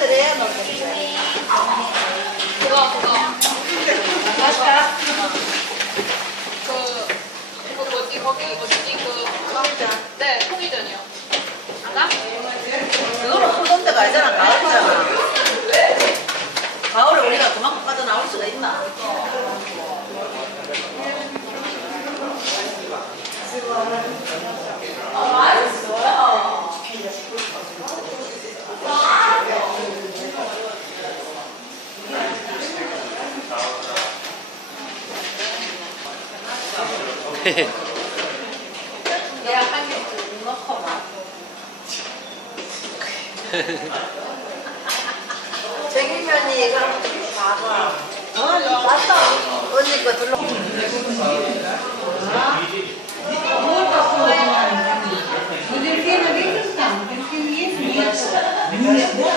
그래야 먹겠지. 그거 그거. 맛있다. 그 그거 뭐지 거기 뭐지 그 통일전. 네 통일전이요. 아나? 그거는 푸던 데가 아니잖아. 가을이잖아. 가을에 우리가 그만큼 빠져나올 수가 있나? 지금 내가 한개 넣고 막. 재기면이 이거 한번 봐봐. 어, 맞다. 언니 거 들러. 뭐